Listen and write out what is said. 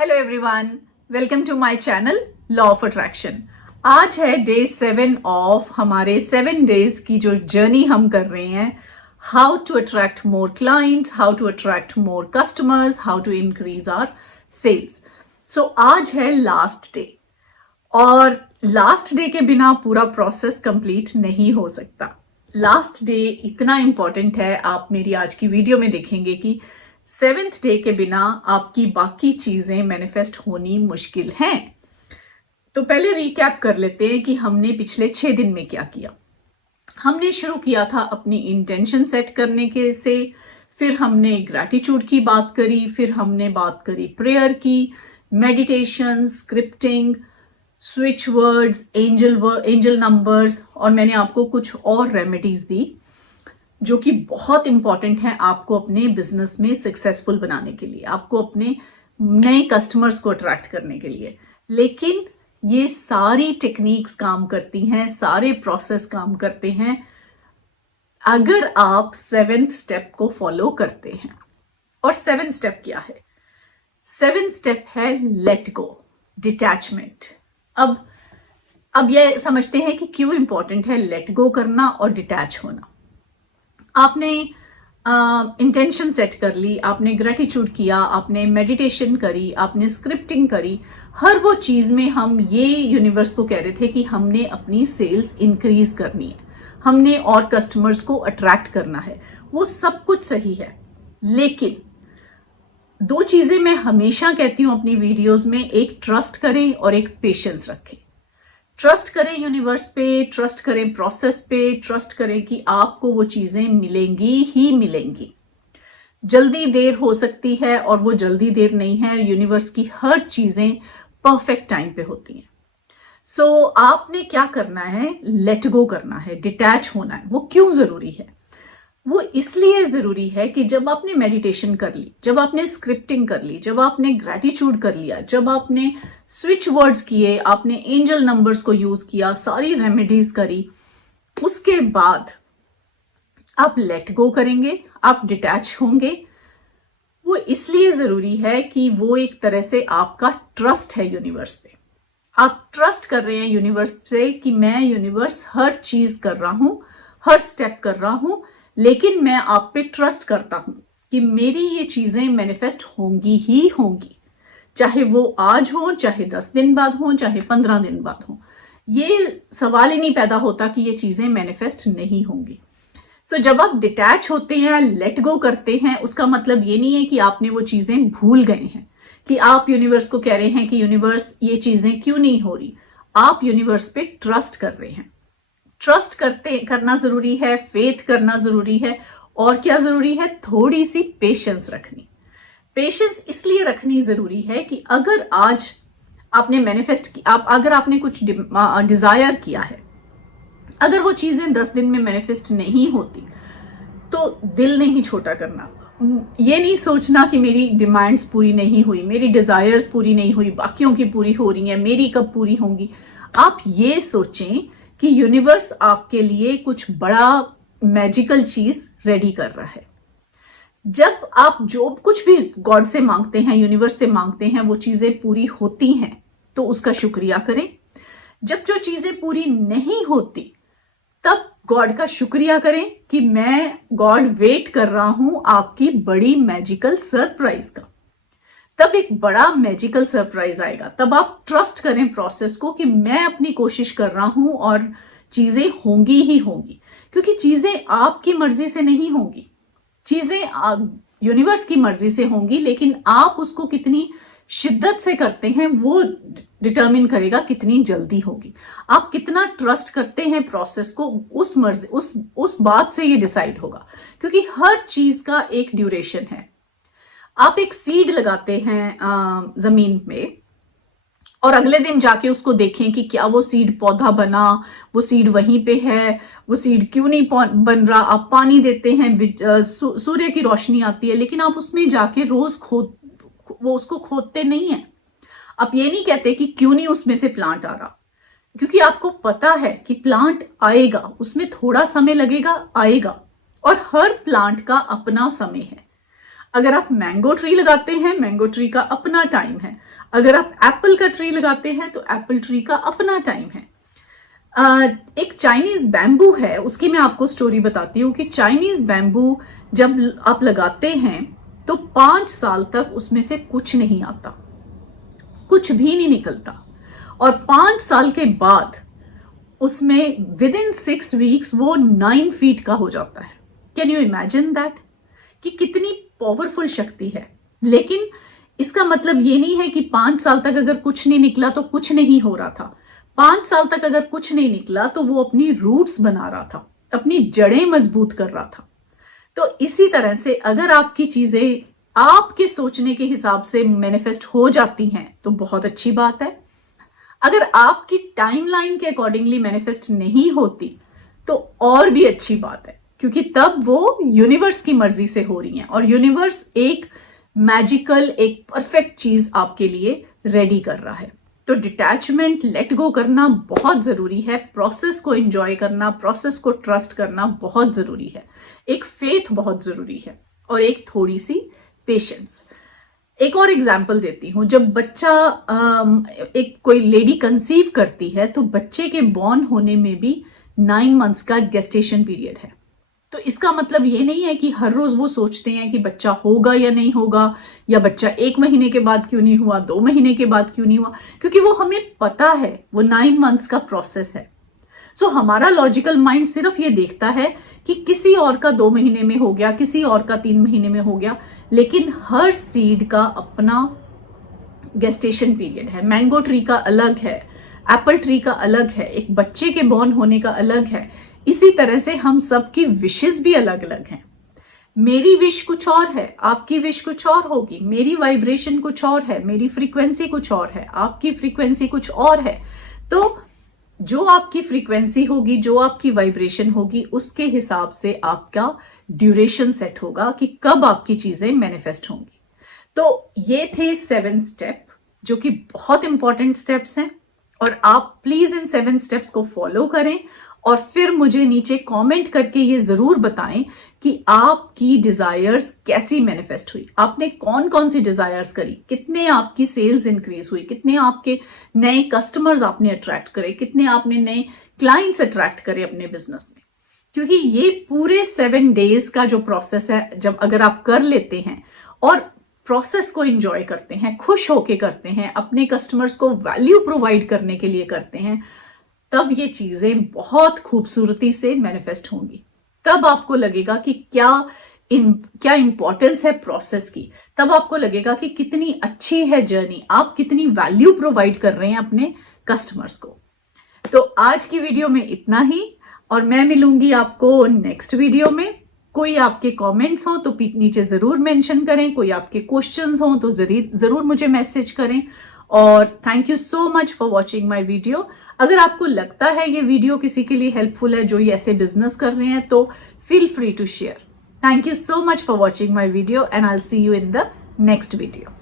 Hello everyone, welcome to my channel law of attraction. आज है day 7 of हमारे 7 days की जो जर्नी हम कर रहे हैं, how to attract more clients, how to attract more customers, how to increase our sales. So आज है लास्ट डे और लास्ट डे के बिना पूरा प्रोसेस कंप्लीट नहीं हो सकता। लास्ट डे इतना इंपॉर्टेंट है, आप मेरी आज की वीडियो में देखेंगे कि 7th डे के बिना आपकी बाकी चीजें मैनिफेस्ट होनी मुश्किल हैं। तो पहले रिकैप कर लेते हैं कि हमने पिछले 6 दिन में क्या किया। हमने शुरू किया था अपनी इंटेंशन सेट करने के से, फिर हमने ग्रैटिट्यूड की बात करी, फिर हमने बात करी प्रेयर की, meditation, scripting, switch words, angel numbers, और मैंने आपको कुछ और रेमेडीज दी जो कि बहुत इंपॉर्टेंट है आपको अपने बिजनेस में सक्सेसफुल बनाने के लिए, आपको अपने नए कस्टमर्स को अट्रैक्ट करने के लिए। लेकिन ये सारी टेक्निक्स काम करती हैं, सारे प्रोसेस काम करते हैं अगर आप 7th स्टेप को फॉलो करते हैं। और 7th स्टेप क्या है? 7th स्टेप है लेट गो, डिटैचमेंट। अब ये समझते हैं कि क्यों इंपॉर्टेंट है लेट गो करना और डिटैच होना। आपने इंटेंशन सेट कर ली, आपने ग्रेटिट्यूड किया, आपने मेडिटेशन करी, आपने स्क्रिप्टिंग करी। हर वो चीज में हम ये यूनिवर्स को कह रहे थे कि हमने अपनी सेल्स इंक्रीज करनी है, हमने और कस्टमर्स को अट्रैक्ट करना है। वो सब कुछ सही है, लेकिन 2 चीजें मैं हमेशा कहती हूं अपनी वीडियोस में, एक ट्रस्ट करें और एक पेशेंस रखें। ट्रस्ट करें यूनिवर्स पे, ट्रस्ट करें प्रोसेस पे, ट्रस्ट करें कि आपको वो चीजें मिलेंगी ही मिलेंगी। जल्दी देर हो सकती है और वो जल्दी देर नहीं है, यूनिवर्स की हर चीजें परफेक्ट टाइम पे होती हैं। सो आपने क्या करना है? लेट गो करना है, डिटैच होना है। वो क्यों जरूरी है? वो इसलिए जरूरी है कि जब आपने मेडिटेशन कर ली, जब आपने स्क्रिप्टिंग कर ली, जब आपने ग्रैटिट्यूड कर लिया, जब आपने स्विच वर्ड्स किए, आपने एंजल नंबर्स को यूज किया, सारी रेमेडीज करी, उसके बाद आप लेट गो करेंगे, आप डिटैच होंगे। वो इसलिए जरूरी है कि वो एक तरह से आपका ट्रस्ट है यूनिवर्स पे। आप ट्रस्ट कर रहे हैं यूनिवर्स से कि मैं यूनिवर्स हर चीज कर रहा हूं, हर स्टेप कर रहा हूं, लेकिन मैं आप पे ट्रस्ट करता हूं कि मेरी ये चीजें मैनिफेस्ट होंगी ही होंगी, चाहे वो आज हो, चाहे 10 दिन बाद हो, चाहे 15 दिन बाद हो। ये सवाल ही नहीं पैदा होता कि ये चीजें मैनिफेस्ट नहीं होंगी। सो जब आप डिटैच होते हैं, लेट गो करते हैं, उसका मतलब ये नहीं है कि आपने वो चीजें भूल गए हैं, कि आप यूनिवर्स को कह रहे हैं कि यूनिवर्स ये चीजें क्यों नहीं हो रही। आप यूनिवर्स पे ट्रस्ट कर रहे हैं। ट्रस्ट करना जरूरी है, फेथ करना जरूरी है, और क्या जरूरी है? थोड़ी सी पेशेंस रखनी। पेशेंस इसलिए रखनी जरूरी है कि अगर आज आपने मैनिफेस्ट की, अगर आपने कुछ डिजायर किया है, अगर वो चीजें 10 दिन में मैनिफेस्ट नहीं होती, तो दिल नहीं छोटा करना। ये नहीं सोचना कि मेरी डिमांड्स पूरी नहीं हुई, मेरी डिजायर्स पूरी नहीं हुई, बाकियों की पूरी हो रही हैं, मेरी कब पूरी होंगी। आप ये सोचें कि यूनिवर्स आपके लिए कुछ बड़ा मैजिकल चीज रेडी कर रहा है। जब आप जो कुछ भी गॉड से मांगते हैं, यूनिवर्स से मांगते हैं, वो चीजें पूरी होती हैं तो उसका शुक्रिया करें। जब जो चीजें पूरी नहीं होती, तब गॉड का शुक्रिया करें कि मैं गॉड वेट कर रहा हूं आपकी बड़ी मैजिकल सरप्राइज का। तब एक बड़ा मैजिकल सरप्राइज आएगा। तब आप ट्रस्ट करें प्रोसेस को कि मैं अपनी कोशिश कर रहा हूं और चीजें होंगी ही होंगी, क्योंकि चीजें आपकी मर्जी से नहीं होंगी, चीजें यूनिवर्स की मर्जी से होंगी। लेकिन आप उसको कितनी शिद्दत से करते हैं वो डिटरमिन करेगा कितनी जल्दी होगी। आप कितना ट्रस्ट करते हैं प्रोसेस को, उस मर्जी उस बात से ये डिसाइड होगा, क्योंकि हर चीज का एक ड्यूरेशन है। आप एक सीड लगाते हैं जमीन में, और अगले दिन जाके उसको देखें कि क्या वो सीड पौधा बना, वो सीड वहीं पे है, वो सीड क्यों नहीं बन रहा। आप पानी देते हैं, सूर्य की रोशनी आती है, लेकिन आप उसमें जाके रोज वो उसको खोदते नहीं है। आप ये नहीं कहते कि क्यों नहीं उसमें से प्लांट आ रहा, क्योंकि आपको पता है कि प्लांट आएगा, उसमें थोड़ा समय लगेगा, आएगा। और हर प्लांट का अपना समय है। अगर आप मैंगो ट्री लगाते हैं, मैंगो ट्री का अपना टाइम है। अगर आप एप्पल का ट्री लगाते हैं तो एप्पल ट्री का अपना टाइम है। एक चाइनीज बैम्बू है, उसकी मैं आपको स्टोरी बताती हूँ कि चाइनीज बैम्बू जब आप लगाते हैं तो 5 साल तक उसमें से कुछ नहीं आता, कुछ भी नहीं निकलता, और 5 साल के बाद उसमें विद इन 6 वीक्स वो 9 फीट का हो जाता है। कैन यू इमेजिन दैट कि कितनी पावरफुल शक्ति है। लेकिन इसका मतलब ये नहीं है कि 5 साल तक अगर कुछ नहीं निकला तो कुछ नहीं हो रहा था। 5 साल तक अगर कुछ नहीं निकला तो वो अपनी रूट्स बना रहा था, अपनी जड़ें मजबूत कर रहा था। तो इसी तरह से अगर आपकी चीजें आपके सोचने के हिसाब से मैनिफेस्ट हो जाती हैं तो बहुत अच्छी बात है। अगर आपकी टाइमलाइन के अकॉर्डिंगली मैनिफेस्ट नहीं होती तो और भी अच्छी बात है, क्योंकि तब वो यूनिवर्स की मर्जी से हो रही हैं और यूनिवर्स एक मैजिकल, एक परफेक्ट चीज आपके लिए रेडी कर रहा है। तो डिटैचमेंट, लेट गो करना बहुत जरूरी है। प्रोसेस को एंजॉय करना, प्रोसेस को ट्रस्ट करना बहुत जरूरी है। एक फेथ बहुत जरूरी है और एक थोड़ी सी पेशेंस। एक और एग्जाम्पल देती हूँ। जब बच्चा एक कोई लेडी कंसीव करती है तो बच्चे के बॉर्न होने में भी 9 मंथ्स का गेस्टेशन पीरियड है। तो इसका मतलब ये नहीं है कि हर रोज वो सोचते हैं कि बच्चा होगा या नहीं होगा, या बच्चा 1 महीने के बाद क्यों नहीं हुआ, 2 महीने के बाद क्यों नहीं हुआ, क्योंकि वो हमें पता है वो 9 मंथ्स का प्रोसेस है। सो हमारा लॉजिकल माइंड सिर्फ ये देखता है कि किसी और का 2 महीने में हो गया, किसी और का 3 महीने में हो गया, लेकिन हर सीड का अपना गेस्टेशन पीरियड है। मैंगो ट्री का अलग है, एप्पल ट्री का अलग है, एक बच्चे के बॉर्न होने का अलग है। इसी तरह से हम सबकी विशेस भी अलग अलग हैं। मेरी विश कुछ और है, आपकी विश कुछ और होगी, मेरी वाइब्रेशन कुछ और है, मेरी फ्रीक्वेंसी कुछ और है, आपकी फ्रीक्वेंसी कुछ और है। तो जो आपकी फ्रीक्वेंसी होगी, जो आपकी वाइब्रेशन होगी, उसके हिसाब से आपका ड्यूरेशन सेट होगा कि कब आपकी चीजें मैनिफेस्ट होंगी। तो ये थे 7 स्टेप जो कि बहुत इंपॉर्टेंट स्टेप्स हैं, और आप प्लीज इन 7 स्टेप्स को फॉलो करें और फिर मुझे नीचे कमेंट करके ये जरूर बताएं कि आपकी डिजायर्स कैसी मैनिफेस्ट हुई, आपने कौन कौन सी डिजायर्स करी, कितने आपकी सेल्स इंक्रीज हुई, कितने आपके नए कस्टमर्स आपने अट्रैक्ट करे, कितने आपने नए क्लाइंट्स अट्रैक्ट करे अपने बिजनेस में। क्योंकि ये पूरे 7 डेज का जो प्रोसेस है, जब अगर आप कर लेते हैं और प्रोसेस को एंजॉय करते हैं, खुश होके करते हैं, अपने कस्टमर्स को वैल्यू प्रोवाइड करने के लिए करते हैं, तब ये चीजें बहुत खूबसूरती से मैनिफेस्ट होंगी। तब आपको लगेगा कि क्या इंपॉर्टेंस है प्रोसेस की, तब आपको लगेगा कि कितनी अच्छी है जर्नी, आप कितनी वैल्यू प्रोवाइड कर रहे हैं अपने कस्टमर्स को। तो आज की वीडियो में इतना ही, और मैं मिलूंगी आपको नेक्स्ट वीडियो में। कोई आपके कमेंट्स हो तो नीचे जरूर मेंशन करें, कोई आपके क्वेश्चंस हो तो जरूर मुझे मैसेज करें। और thank you so much for watching my video. अगर आपको लगता है ये वीडियो किसी के लिए हेल्पफुल है जो ये ऐसे बिजनेस कर रहे हैं, तो feel free to share. Thank you so much for watching my video and I will see you in the next video.